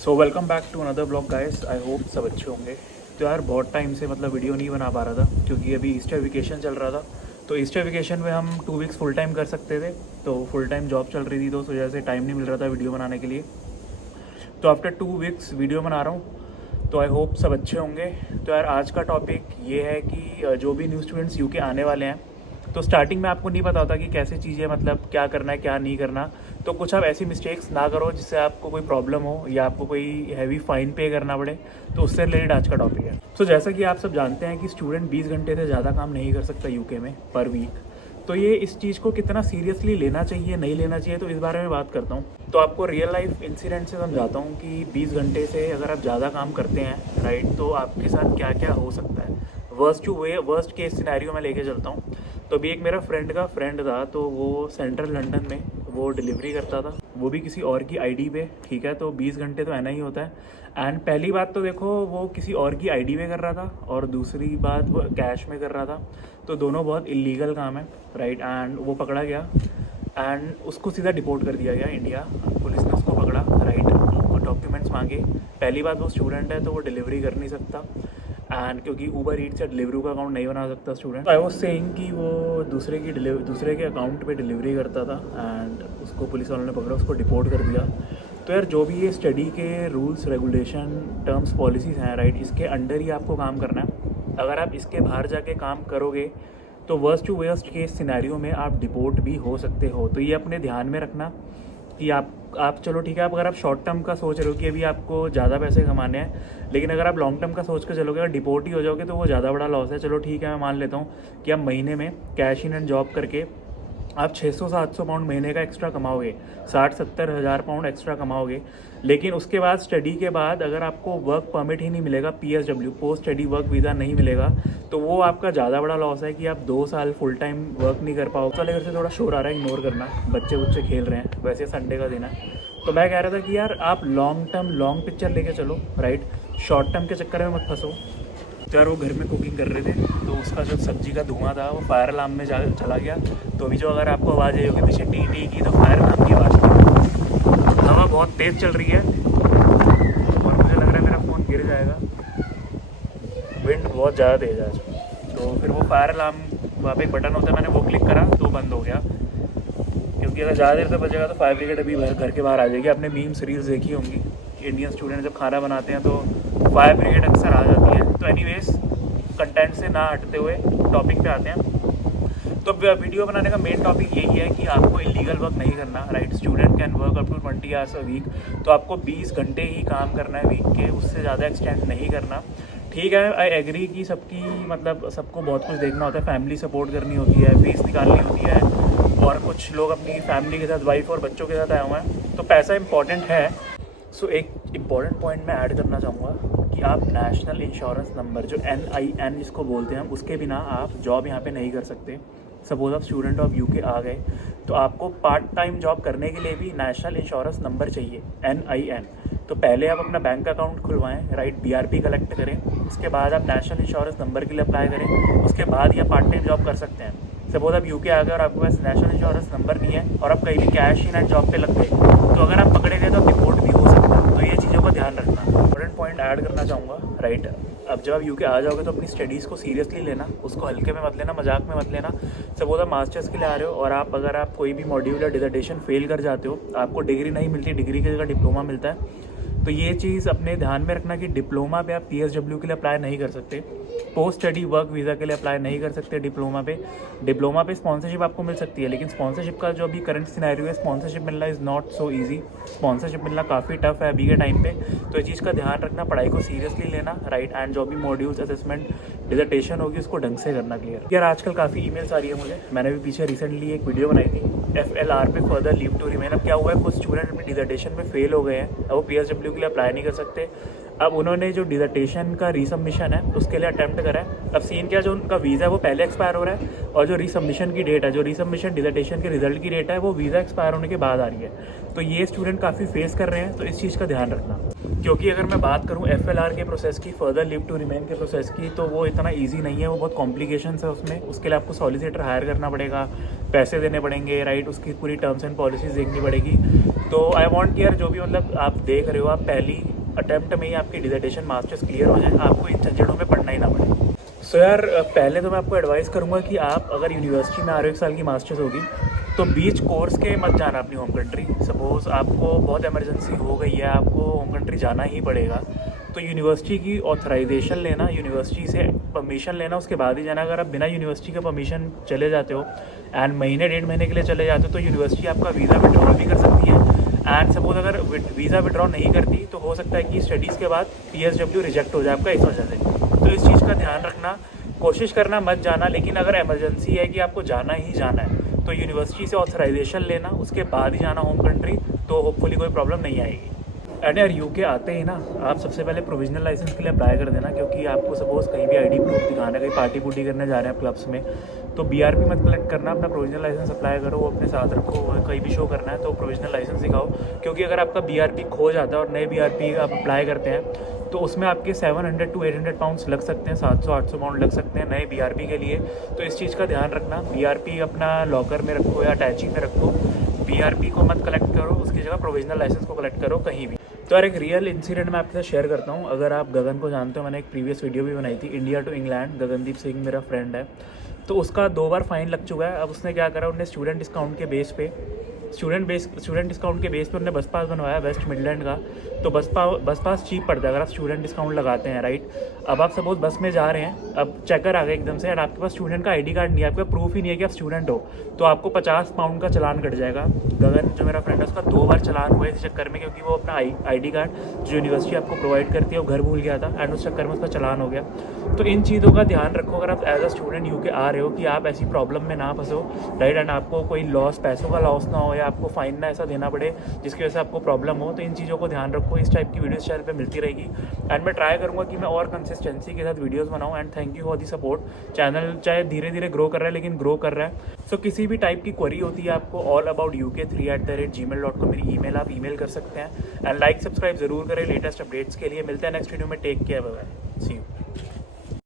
So welcome back to another blog guys. I hope सब अच्छे होंगे। तो यार बहुत टाइम से वीडियो नहीं बना पा रहा था क्योंकि अभी ईस्टर वेकेशन चल रहा था। तो ईस्टर वेकेशन में हम 2 वीक्स फुल टाइम कर सकते थे, तो फुल टाइम जॉब चल रही थी तो उस वजह से टाइम नहीं मिल रहा था वीडियो बनाने के लिए। तो आफ्टर 2 वीक्स वीडियो बना रहा हूँ। तो आई होप सब अच्छे होंगे। तो यार आज का टॉपिक ये है कि जो भी न्यू स्टूडेंट्स यूके आने वाले हैं, तो स्टार्टिंग में आपको नहीं पता होता कि कैसे चीज़ें क्या करना है क्या नहीं करना। तो कुछ आप ऐसी मिस्टेक्स ना करो जिससे आपको कोई प्रॉब्लम हो या आपको कोई हैवी फ़ाइन पे करना पड़े। तो उससे रिलेटेड आज का टॉपिक है। तो जैसा कि आप सब जानते हैं कि स्टूडेंट 20 घंटे से ज़्यादा काम नहीं कर सकता यूके में पर वीक। तो ये इस चीज़ को कितना सीरियसली लेना चाहिए नहीं लेना चाहिए, तो इस बारे में बात करता हूँ। तो आपको रियल लाइफ इंसिडेंट से समझाता हूँ कि 20 घंटे से अगर आप ज़्यादा काम करते हैं राइट, तो आपके साथ क्या क्या हो सकता है। वर्स्ट केस सिनेरियो में लेके चलता हूँ। तो अभी एक मेरा फ्रेंड था, तो वो सेंट्रल लंदन में वो डिलीवरी करता था, वो भी किसी और की आईडी पे। ठीक है, तो 20 घंटे तो ऐना ही होता है। एंड पहली बात तो देखो, वो किसी और की आईडी पे कर रहा था और दूसरी बात वो कैश में कर रहा था। तो दोनों बहुत इलीगल काम है राइट। एंड वो पकड़ा गया एंड उसको सीधा डिपोर्ट कर दिया गया इंडिया। पुलिस ने उसको पकड़ा राइट, डॉक्यूमेंट्स मांगे। पहली बात वो स्टूडेंट है तो वो डिलीवरी कर नहीं सकता, एंड क्योंकि ऊबर ईट से डिलीवरी का अकाउंट नहीं बना सकता स्टूडेंट। आई वाज सेइंग कि वो दूसरे के अकाउंट पे डिलीवरी करता था एंड उसको पुलिस वालों ने पकड़ा, उसको डिपोर्ट कर दिया। तो यार जो भी ये स्टडी के रूल्स रेगुलेशन टर्म्स पॉलिसीज़ हैं राइट, इसके अंडर ही आपको काम करना है। अगर आप इसके बाहर जाके काम करोगे तो worst to worst case scenario में आप डिपोर्ट भी हो सकते हो। तो ये अपने ध्यान में रखना कि आप चलो ठीक है, अगर आप शॉर्ट टर्म का सोच रहे हो कि अभी आपको ज़्यादा पैसे कमाने हैं, लेकिन अगर आप लॉन्ग टर्म का सोच कर चलोगे, अगर डिपोर्ट ही हो जाओगे तो वो ज़्यादा बड़ा लॉस है। चलो ठीक है, मैं मान लेता हूँ कि आप महीने में कैश इन एंड जॉब करके आप 600-700 पाउंड महीने का एक्स्ट्रा कमाओगे, 60-70 हज़ार पाउंड एक्स्ट्रा कमाओगे। लेकिन उसके बाद स्टडी के बाद अगर आपको वर्क परमिट ही नहीं मिलेगा, PSW post study work visa नहीं मिलेगा, तो वो आपका ज़्यादा बड़ा लॉस है कि आप 2 साल फुल टाइम वर्क नहीं कर पाओगे। चले घर से थोड़ा शोर आ रहा है, इग्नोर करना, बच्चे खेल रहे हैं, वैसे संडे का दिन है। तो मैं कह रहा था कि यार आप लॉन्ग पिक्चर लेके चलो राइट, शॉर्ट टर्म के चक्कर में मत फंसो। तो यार वो घर में कुकिंग कर रहे थे, तो उसका जो सब्जी का धुआं था वो फायर अलार्म में चला गया। तो अभी जो अगर आपको आवाज़ आई होगी पीछे टी टी की, तो फायर अलार्म की आवाज़ थी। हवा बहुत तेज़ चल रही है और मुझे लग रहा है मेरा फ़ोन गिर जाएगा, विंड बहुत ज़्यादा तेज़ है आज। तो फिर वो फायर अलार्म, वहाँ पे एक बटन होता है, मैंने वो क्लिक करा तो बंद हो गया, क्योंकि अगर ज़्यादा देर से बचेगा तो फायर ब्रिगेड अभी घर के बाहर आ जाएगी। आपने मीम्स रील्स देखी होंगी, इंडियन स्टूडेंट जब खाना बनाते हैं तो फायर ब्रिगेड अक्सर आ जाती है। तो एनीवेज, कंटेंट से ना हटते हुए टॉपिक पे आते हैं। तो वीडियो बनाने का मेन टॉपिक यही है कि आपको इलीगल वर्क नहीं करना right. Student can work up to 20 hours a week. तो आपको 20 घंटे ही काम करना है वीक के, उससे ज़्यादा एक्सटेंड नहीं करना। ठीक है, आई एग्री कि सबको बहुत कुछ देखना होता है, फैमिली सपोर्ट करनी होती है, फीस निकालनी होती है, और कुछ लोग अपनी फैमिली के साथ, वाइफ और बच्चों के साथ आए हुए हैं, तो पैसा इंपॉर्टेंट है। सो एक इम्पॉर्टेंट पॉइंट मैं ऐड करना चाहूँगा कि आप नेशनल इंश्योरेंस नंबर, जो NIN जिसको बोलते हैं, उसके बिना आप जॉब यहाँ पे नहीं कर सकते। सपोज आप स्टूडेंट ऑफ यूके आ गए, तो आपको पार्ट टाइम जॉब करने के लिए भी नेशनल इंश्योरेंस नंबर चाहिए, NIN। तो पहले आप अपना बैंक अकाउंट खुलवाएं राइट, BRP कलेक्ट करें, उसके बाद आप नेशनल इंश्योरेंस नंबर के लिए अप्लाई करें, उसके बाद ही आप पार्ट टाइम जॉब कर सकते हैं। सपोज आप यूके आ गए और आपके पास नेशनल इंश्योरेंस नंबर नहीं है और आप कहीं भी कैश इन एंड जॉब पे लग गए, तो अगर आप पकड़े गए तो डिपोर्ट भी हो सकता है। तो ये चीज़ों का ध्यान रखना। इंपॉर्टेंट पॉइंट ऐड करना चाहूँगा राइट। अब जब आप यूके आ जाओगे तो अपनी स्टडीज़ को सीरियसली लेना, उसको हल्के में मत लेना, मजाक में मत लेना। सपोज आप मास्टर्स के लिए आ रहे हो और अगर आप कोई भी मॉड्यूल या डिसर्टेशन फेल कर जाते हो, आपको डिग्री नहीं मिलती, डिग्री की जगह डिप्लोमा मिलता है। तो ये चीज़ अपने ध्यान में रखना कि डिप्लोमा पे आप PSW के लिए अप्लाई नहीं कर सकते, पोस्ट स्टडी वर्क वीज़ा के लिए अप्लाई नहीं कर सकते डिप्लोमा पे स्पॉन्सरशिप आपको मिल सकती है, लेकिन स्पॉन्सरशिप का जो अभी करंट सिनेरियो है, स्पॉन्सरशिप मिलना is not so easy. Sponsorship मिलना काफ़ी टफ है अभी के टाइम पे। तो इस चीज़ का ध्यान रखना, पढ़ाई को सीरियसली लेना राइट, एंड जो भी मॉड्यूल्स, असेसमेंट, डिसर्टेशन होगी उसको ढंग से करना। क्लियर यार, आजकल काफ़ी ईमेल्स आ रही है मुझे। मैंने भी पीछे रिसेंटली एक वीडियो बनाई थी FLR पे, फर्दर लीव टू रिमेन। अब क्या हुआ है, कुछ स्टूडेंट अपनी डिसर्टेशन में फेल हो गए हैं, अब वो PSW के लिए अप्लाई नहीं कर सकते। अब उन्होंने जो डिसर्टेशन का रीसबमिशन है उसके लिए अटैम्प्ट करा है। अब सीन क्या, जो उनका वीज़ा है वो पहले एक्सपायर हो रहा है, और जो रीसबमिशन की डेट है, जो रीसबमिशन डिसर्टेशन के रिजल्ट की डेट है, वो वीज़ा एक्सपायर होने के बाद आ रही है। तो ये स्टूडेंट काफ़ी फेस कर रहे हैं, तो इस चीज़ का ध्यान रखना। क्योंकि अगर मैं बात करूँ FLR के प्रोसेस की, फर्दर लीव टू रिमेन के प्रोसेस की, तो वो इतना ईजी नहीं है, वो बहुत कॉम्प्लिकेशंस है उसमें। उसके लिए आपको सॉलिसिटर हायर करना पड़ेगा, पैसे देने पड़ेंगे राइट, उसकी पूरी टर्म्स एंड पॉलिसीज़ देखनी पड़ेगी। तो आई वॉन्ट कि यार जो भी मतलब आप देख रहे हो, आप पहली अटैम्प्ट में ही आपकी डिसर्टेशन मास्टर्स क्लियर हो जाए, आपको इन झंझटों में पढ़ना ही ना पड़े। सो यार पहले तो मैं आपको एडवाइस करूँगा कि आप अगर यूनिवर्सिटी में आ रहे हो, 1 साल की मास्टर्स होगी, तो बीच कोर्स के मत जाना अपनी होम कंट्री। सपोज़ आपको बहुत इमरजेंसी हो गई है, आपको होम कंट्री जाना ही पड़ेगा, तो यूनिवर्सिटी की ऑथराइजेशन लेना, यूनिवर्सिटी से परमिशन लेना, उसके बाद ही जाना। अगर आप बिना यूनिवर्सिटी के परमिशन चले जाते हो एंड महीने 1.5 महीने के लिए चले जाते हो, तो यूनिवर्सिटी आपका वीज़ा विड्रॉ भी कर सकती है। एंड सपोज अगर वीज़ा विड्रॉ नहीं करती तो हो सकता है कि स्टडीज़ के बाद PSW रिजेक्ट हो जाए आपका इस वजह से। तो इस चीज़ का ध्यान रखना, कोशिश करना मत जाना, लेकिन अगर इमरजेंसी है कि आपको जाना ही जाना है तो यूनिवर्सिटी से ऑथराइजेशन लेना, उसके बाद ही जाना होम कंट्री, तो होपफुली कोई प्रॉब्लम नहीं आएगी। एंड यार यूके आते ही ना आप सबसे पहले प्रोविजनल लाइसेंस के लिए अप्लाई कर देना, क्योंकि आपको सपोज़ कहीं भी ID प्रूफ दिखाना है, कहीं पार्टी पुर्टी करने जा रहे हैं आप क्लब्स में, तो BRP मत कलेक्ट करना, अपना प्रोविजनल लाइसेंस अप्लाई करो, वो अपने साथ रखो। कहीं भी शो करना है तो प्रोविजनल लाइसेंस दिखाओ, क्योंकि अगर आपका BRP खो जाता है और नए BRP आप अप्लाई करते हैं तो उसमें आपके 700 to 800 पाउंड्स लग सकते हैं, 700-800 पाउंड लग सकते हैं नए BRP के लिए। तो इस चीज़ का ध्यान रखना, BRP अपना लॉकर में रखो या अटैची में रखो, BRP को मत कलेक्ट करो, उसकी जगह प्रोविजनल लाइसेंस को कलेक्ट करो कहीं भी। तो यार एक रियल इंसिडेंट मैं आपके साथ शेयर करता हूँ। अगर आप गगन को जानते हो, मैंने एक प्रीवियस वीडियो भी बनाई थी, India to England, Gagandeep Singh मेरा फ्रेंड है, तो उसका 2 बार फाइन लग चुका है। अब उसने क्या करा, उन्हें स्टूडेंट डिस्काउंट के बेस पे उन्होंने बस पास बनवाया वेस्ट मिडलैंड का। तो बस पास चीप पड़ता है अगर आप स्टूडेंट डिस्काउंट लगाते हैं, राइट। अब आप सपोज बस में जा रहे हैं, अब चेकर आ गए एकदम से, और आपके पास स्टूडेंट का ID कार्ड नहीं है, आपके पास प्रूफ ही नहीं है कि आप स्टूडेंट हो, तो आपको 50 पाउंड का चलान कट जाएगा। गगन जो मेरा फ्रेंड है, उसका 2 बार चलान हुआ इस चक्कर में, क्योंकि वो अपना ID कार्ड जो यूनिवर्सिटी आपको प्रोवाइड करती है वो घर भूल गया था, एंड उस चक्कर में उसका चलान हो गया। तो इन चीज़ों का ध्यान रखो अगर आप एज अ स्टूडेंट UK आ रहे हो, कि आप ऐसी प्रॉब्लम में ना फंसो, राइट। एंड आपको कोई लॉस, पैसों का लॉस ना हो, या आपको फाइन ना ऐसा देना पड़े जिसकी वजह से आपको प्रॉब्लम हो। तो इन चीज़ों को ध्यान रखो। इस टाइप की वीडियोस चैनल पे मिलती रहेगी, एंड मैं ट्राई करूँगा कि मैं और कंसिस्टेंसी के साथ वीडियोस बनाऊँ। And thank you for the support. Channel चाहे धीरे धीरे ग्रो कर रहा है, लेकिन ग्रो कर रहा है। सो किसी भी टाइप की क्वेरी होती है आपको, allaboutuk3@gmail.com मेरी ईमेल, आप ईमेल कर सकते हैं। एंड लाइक सब्सक्राइब जरूर करें लेटेस्ट अपडेट्स के लिए। मिलते हैं नेक्स्ट वीडियो में। Take care, bye bye, see you.